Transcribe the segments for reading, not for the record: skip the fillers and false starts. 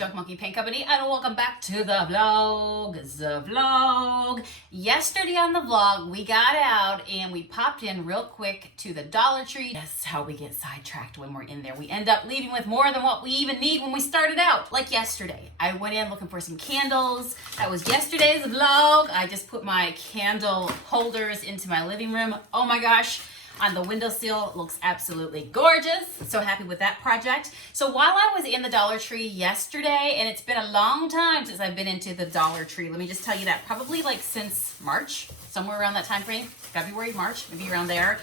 Junk Monkey Paint Company, and welcome back to the vlog. Yesterday on the vlog, we got out and we popped in real quick to the Dollar Tree. That's how we get sidetracked when we're in there. We end up leaving with more than what we even need when we started out. Like yesterday, I went in looking for some candles. That was yesterday's vlog. I just put my candle holders into my living room. Oh my gosh. On the windowsill. It looks absolutely gorgeous. So happy with that project. So while I was in the Dollar Tree yesterday, and it's been a long time since I've been into the Dollar Tree, let me just tell you that, probably like since March, somewhere around that time frame, February, March, maybe around there,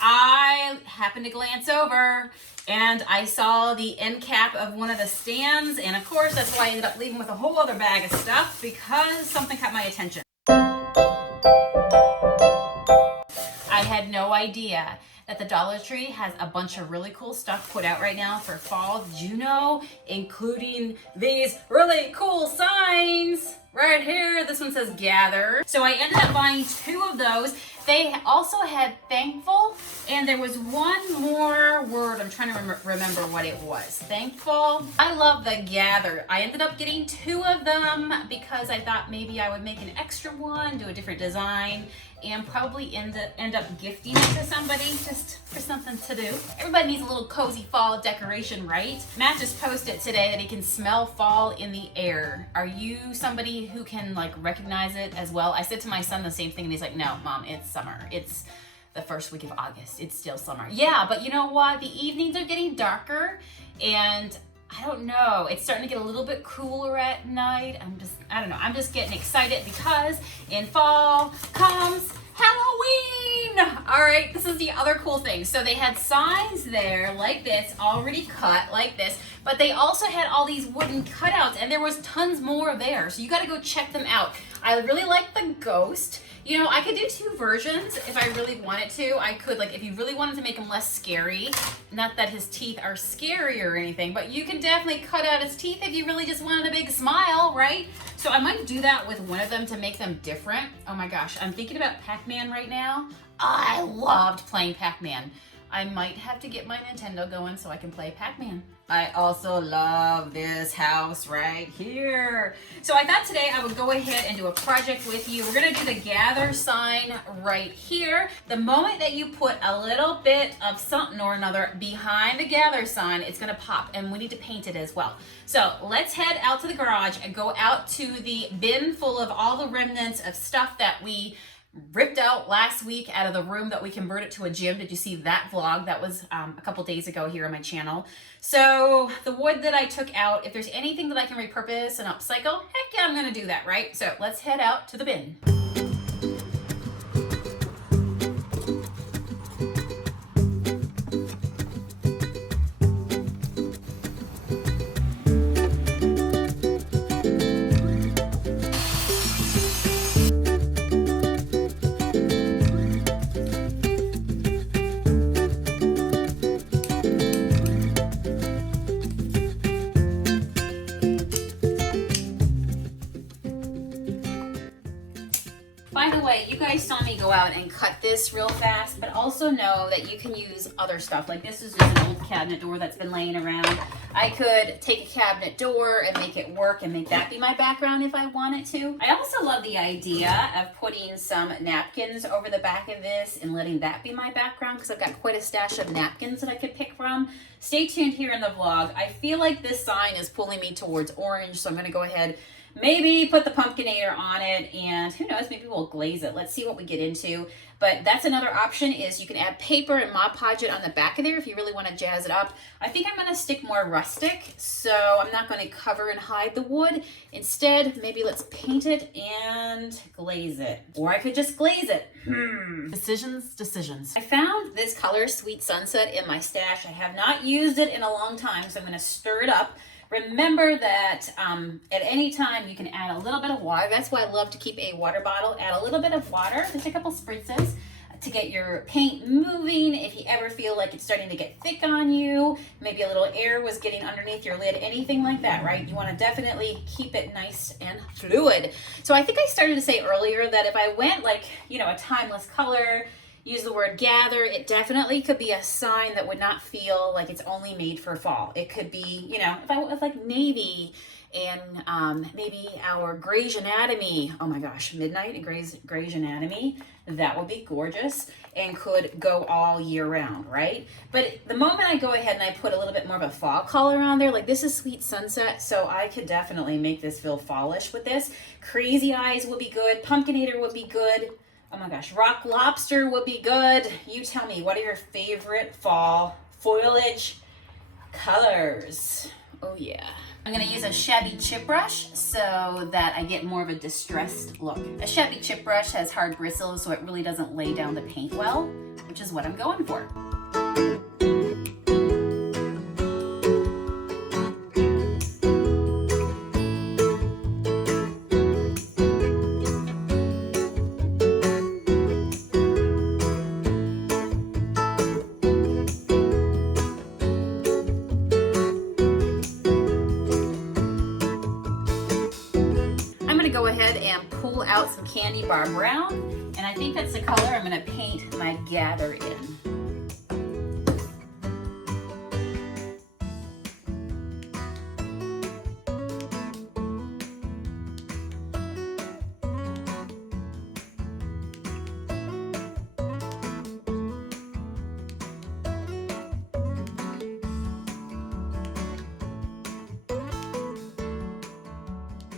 I happened to glance over and I saw the end cap of one of the stands, and of course that's why I ended up leaving with a whole other bag of stuff, because something caught my attention. I had no idea that the Dollar Tree has a bunch of really cool stuff put out right now for fall. Did you know? Including these really cool signs right here. This one says gather. So I ended up buying 2 of those. They also had thankful, and there was one more word. I'm trying to remember what it was. Thankful. I love the gather. I ended up getting 2 of them because I thought maybe I would make an extra one, do a different design, and probably end up gifting it to somebody just for something to do. Everybody needs a little cozy fall decoration, right? Matt just posted today that he can smell fall in the air. Are you somebody who can like recognize it as well? I said to my son the same thing, and he's like, no, Mom, it's summer. It's the first week of August. It's still summer. Yeah, but you know what? The evenings are getting darker, and I don't know. It's starting to get a little bit cooler at night. I don't know. I'm just getting excited because in fall comes Halloween. All right, this is the other cool thing. So they had signs there like this, already cut like this, but they also had all these wooden cutouts, and there was tons more there. So you got to go check them out. I really like the ghost. You know, I could do 2 versions if I really wanted to. I could, like, if you really wanted to make him less scary, not that his teeth are scary or anything, but you can definitely cut out his teeth if you really just wanted a big smile, right? So I might do that with one of them to make them different. Oh my gosh, I'm thinking about Pac-Man right now. I loved playing Pac-Man. I might have to get my Nintendo going so I can play Pac-Man. I also love this house right here. So I thought today I would go ahead and do a project with you. We're gonna do the gather sign right here. The moment that you put a little bit of something or another behind the gather sign, it's gonna pop, and we need to paint it as well. So let's head out to the garage and go out to the bin full of all the remnants of stuff that we ripped out last week out of the room that we converted to a gym. Did you see that vlog? That was a couple days ago here on my channel. So the wood that I took out, if there's anything that I can repurpose and upcycle, heck yeah, I'm gonna do that, right? So let's head out to the bin. By the way, you guys saw me go out and cut this real fast, but also know that you can use other stuff. Like this is just an old cabinet door that's been laying around. I could take a cabinet door and make it work and make that be my background if I wanted to. I also love the idea of putting some napkins over the back of this and letting that be my background, because I've got quite a stash of napkins that I could pick from. Stay tuned here in the vlog. I feel like this sign is pulling me towards orange, so I'm gonna go ahead, maybe put the pumpkinator on it, and who knows, maybe we'll glaze it. Let's see what we get into. But that's another option, is you can add paper and Mod Podge it on the back of there if you really want to jazz it up. I think I'm going to stick more rustic, so I'm not going to cover and hide the wood. Instead, maybe let's paint it and glaze it. Or I could just glaze it. Decisions. I found this color Sweet Sunset in my stash. I have not used it in a long time, so I'm going to stir it up. Remember that at any time you can add a little bit of water. That's why I love to keep a water bottle. Add a little bit of water, just a couple spritzes, to get your paint moving. If you ever feel like it's starting to get thick on you, maybe a little air was getting underneath your lid, anything like that, right? You want to definitely keep it nice and fluid. So I think I started to say earlier that if I went like, you know, a timeless color, use the word gather, it definitely could be a sign that would not feel like it's only made for fall. It could be, you know, if I was like navy in maybe our Grey's Anatomy. Oh my gosh, midnight in Grey's Anatomy. That would be gorgeous and could go all year round, right? But the moment I go ahead and I put a little bit more of a fall color on there, like this is Sweet Sunset, so I could definitely make this feel fallish with this. Crazy Eyes would be good. Pumpkinator would be good. Oh my gosh, Rock Lobster would be good. You tell me, what are your favorite fall foliage colors? Oh yeah. I'm gonna use a shabby chip brush so that I get more of a distressed look. A shabby chip brush has hard bristles, so it really doesn't lay down the paint well, which is what I'm going for. Go ahead and pull out some Candy Bar Brown, and I think that's the color I'm going to paint my gather in.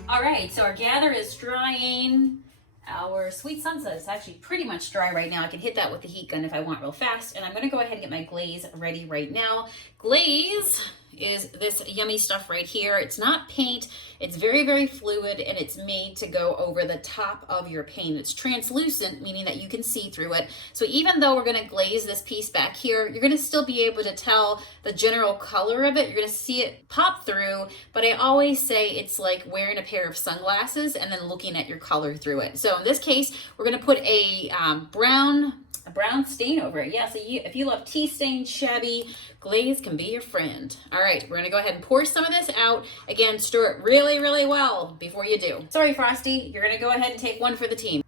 All right, so our gather is drying. Our Sweet Sunset is actually pretty much dry right now. I can hit that with the heat gun if I want real fast. And I'm gonna go ahead and get my glaze ready right now. Glaze is this yummy stuff right here. It's not paint, it's very, very fluid, and it's made to go over the top of your paint. It's translucent, meaning that you can see through it. So even though we're gonna glaze this piece back here, you're gonna still be able to tell the general color of it. You're gonna see it pop through, but I always say it's like wearing a pair of sunglasses and then looking at your color through it. So in this case, we're gonna put a brown stain over it. Yeah, so if you love tea stained shabby, glaze can be your friend. All right, we're gonna go ahead and pour some of this out. Again, stir it really, really well before you do. Sorry, Frosty, you're gonna go ahead and take one for the team.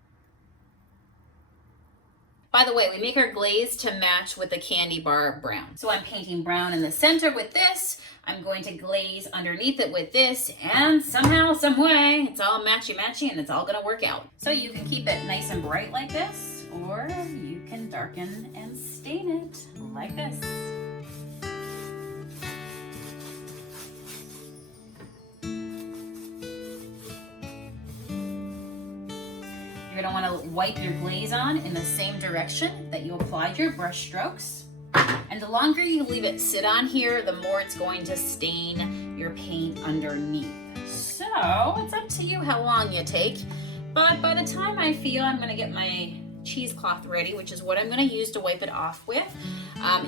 By the way, we make our glaze to match with the Candy Bar Brown. So I'm painting brown in the center with this. I'm going to glaze underneath it with this, and somehow, some way, it's all matchy-matchy and it's all gonna work out. So you can keep it nice and bright like this, or you can darken and stain it like this. You're gonna wanna wipe your glaze on in the same direction that you applied your brush strokes. And the longer you leave it sit on here, the more it's going to stain your paint underneath. So it's up to you how long you take. But by the time I feel I'm gonna get my cheesecloth ready, which is what I'm gonna use to wipe it off with.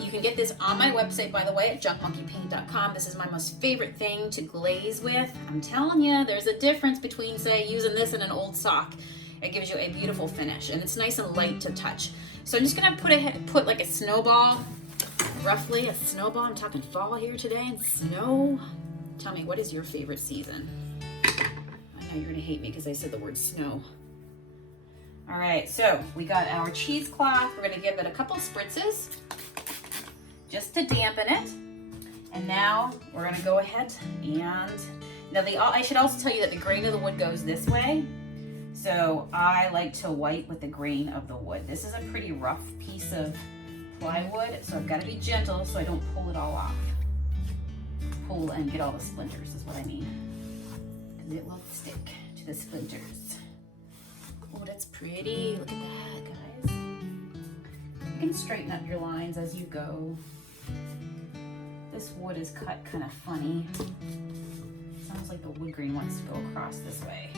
You can get this on my website, by the way, at junkmonkeypaint.com. This is my most favorite thing to glaze with. I'm telling you, there's a difference between, say, using this and an old sock. It gives you a beautiful finish, and it's nice and light to touch. So I'm just gonna put like a snowball, roughly a snowball. I'm talking fall here today, and snow. Tell me, what is your favorite season? I know you're gonna hate me because I said the word snow. All right, so we got our cheesecloth. We're gonna give it a couple spritzes just to dampen it. And now we're gonna go ahead and, now I should also tell you that the grain of the wood goes this way. So I like to wipe with the grain of the wood. This is a pretty rough piece of plywood, so I've gotta be gentle so I don't pull it all off. Pull and get all the splinters is what I mean. Because it will stick to the splinters. Oh, that's pretty. Look at that, guys. You can straighten up your lines as you go. This wood is cut kind of funny. Sounds like the wood grain wants to go across this way.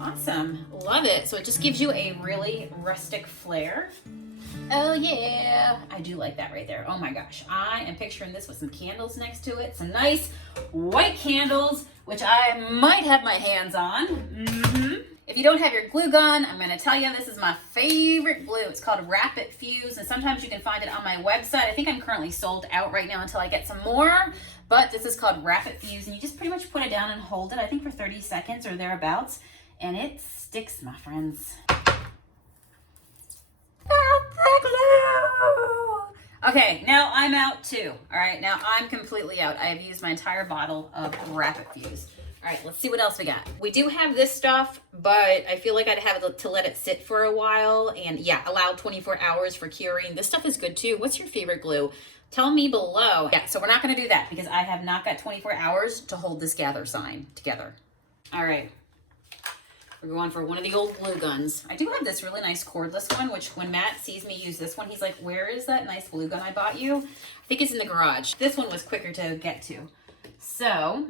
Awesome, love it. So it just gives you a really rustic flair. Oh yeah, I do like that right there. Oh my gosh, I am picturing this with some candles next to it. Some nice white candles, which I might have my hands on. If you don't have your glue gun, I'm gonna tell you this is my favorite glue. It's called Rapid Fuse, and sometimes you can find it on my website. I think I'm currently sold out right now until I get some more, but this is called Rapid Fuse, and you just pretty much put it down and hold it, I think for 30 seconds or thereabouts, and it sticks, my friends. Okay, now I'm out too. All right, now I'm completely out. I have used my entire bottle of Rapid Fuse. All right, let's see what else we got. We do have this stuff, but I feel like I'd have to let it sit for a while. And yeah, allow 24 hours for curing. This stuff is good too. What's your favorite glue? Tell me below. Yeah, so we're not gonna do that because I have not got 24 hours to hold this gather sign together. All right, we're going for one of the old glue guns. I do have this really nice cordless one, which when Matt sees me use this one, he's like, where is that nice glue gun I bought you? I think it's in the garage. This one was quicker to get to. So,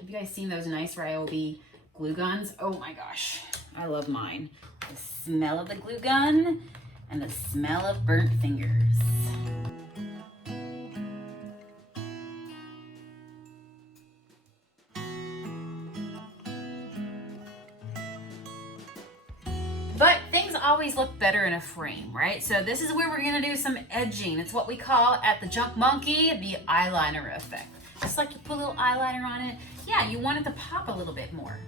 have you guys seen those nice Ryobi glue guns? Oh my gosh, I love mine. The smell of the glue gun and the smell of burnt fingers. But things always look better in a frame, right? So this is where we're gonna do some edging. It's what we call at the Junk Monkey, the eyeliner effect. Just like you put a little eyeliner on it. Yeah, you want it to pop a little bit more.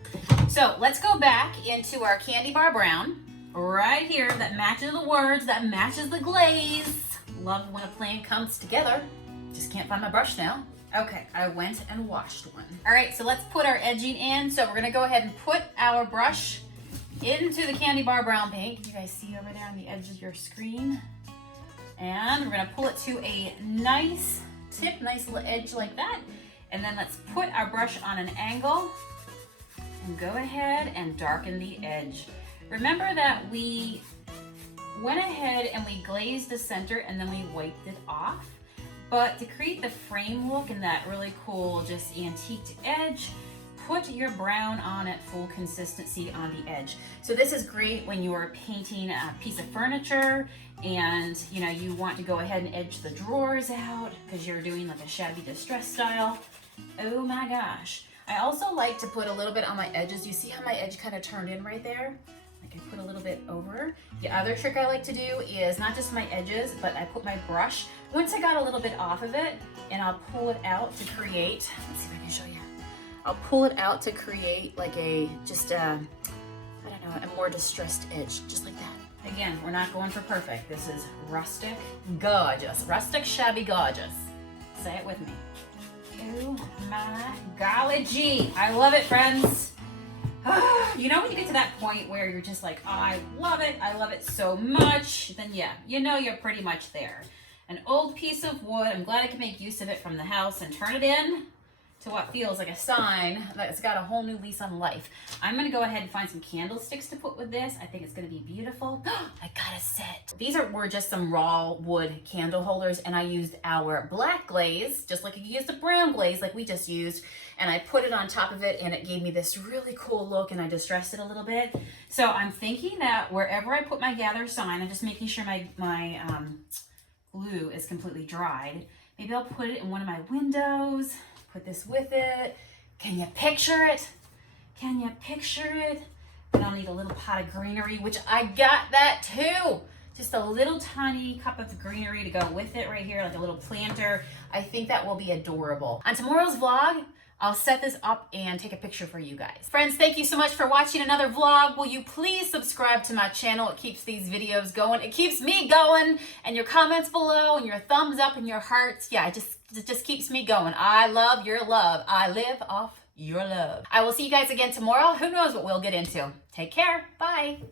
So let's go back into our candy bar brown right here that matches the words, that matches the glaze. Love when a plan comes together. Just can't find my brush now. Okay, I went and washed one. All right, so let's put our edging in. So we're gonna go ahead and put our brush into the candy bar brown paint. Can you guys see over there on the edge of your screen? And we're gonna pull it to a nice tip, nice little edge like that. And then let's put our brush on an angle and go ahead and darken the edge. Remember that we went ahead and we glazed the center and then we wiped it off. But to create the frame look and that really cool, just antiqued edge, put your brown on at full consistency on the edge. So this is great when you're painting a piece of furniture and you know you want to go ahead and edge the drawers out because you're doing like a shabby distress style. Oh my gosh. I also like to put a little bit on my edges. You see how my edge kind of turned in right there? Like I put a little bit over. The other trick I like to do is not just my edges, but I put my brush, once I got a little bit off of it, and I'll pull it out to create, let's see if I can show you. I'll pull it out to create like a, just I don't know, a more distressed edge, just like that. Again, we're not going for perfect. This is rustic, gorgeous. Rustic, shabby, gorgeous. Say it with me. Oh my golly gee. I love it, friends. You know when you get to that point where you're just like, oh, I love it so much, then yeah, you know you're pretty much there. An old piece of wood, I'm glad I can make use of it from the house and turn it in to what feels like a sign that it's got a whole new lease on life. I'm gonna go ahead and find some candlesticks to put with this. I think it's gonna be beautiful. I got a set. These were just some raw wood candle holders, and I used our black glaze, just like you used a brown glaze like we just used, and I put it on top of it and it gave me this really cool look, and I distressed it a little bit. So I'm thinking that wherever I put my gather sign, I'm just making sure my glue is completely dried. Maybe I'll put it in one of my windows. Put this with it. Can you picture it? Can you picture it? And I'll need a little pot of greenery, which I got that too. Just a little tiny cup of greenery to go with it right here, like a little planter. I think that will be adorable. On tomorrow's vlog, I'll set this up and take a picture for you guys. Friends, thank you so much for watching another vlog. Will you please subscribe to my channel? It keeps these videos going. It keeps me going. And your comments below and your thumbs up and your hearts. Yeah, it just keeps me going. I love your love. I live off your love. I will see you guys again tomorrow. Who knows what we'll get into. Take care. Bye.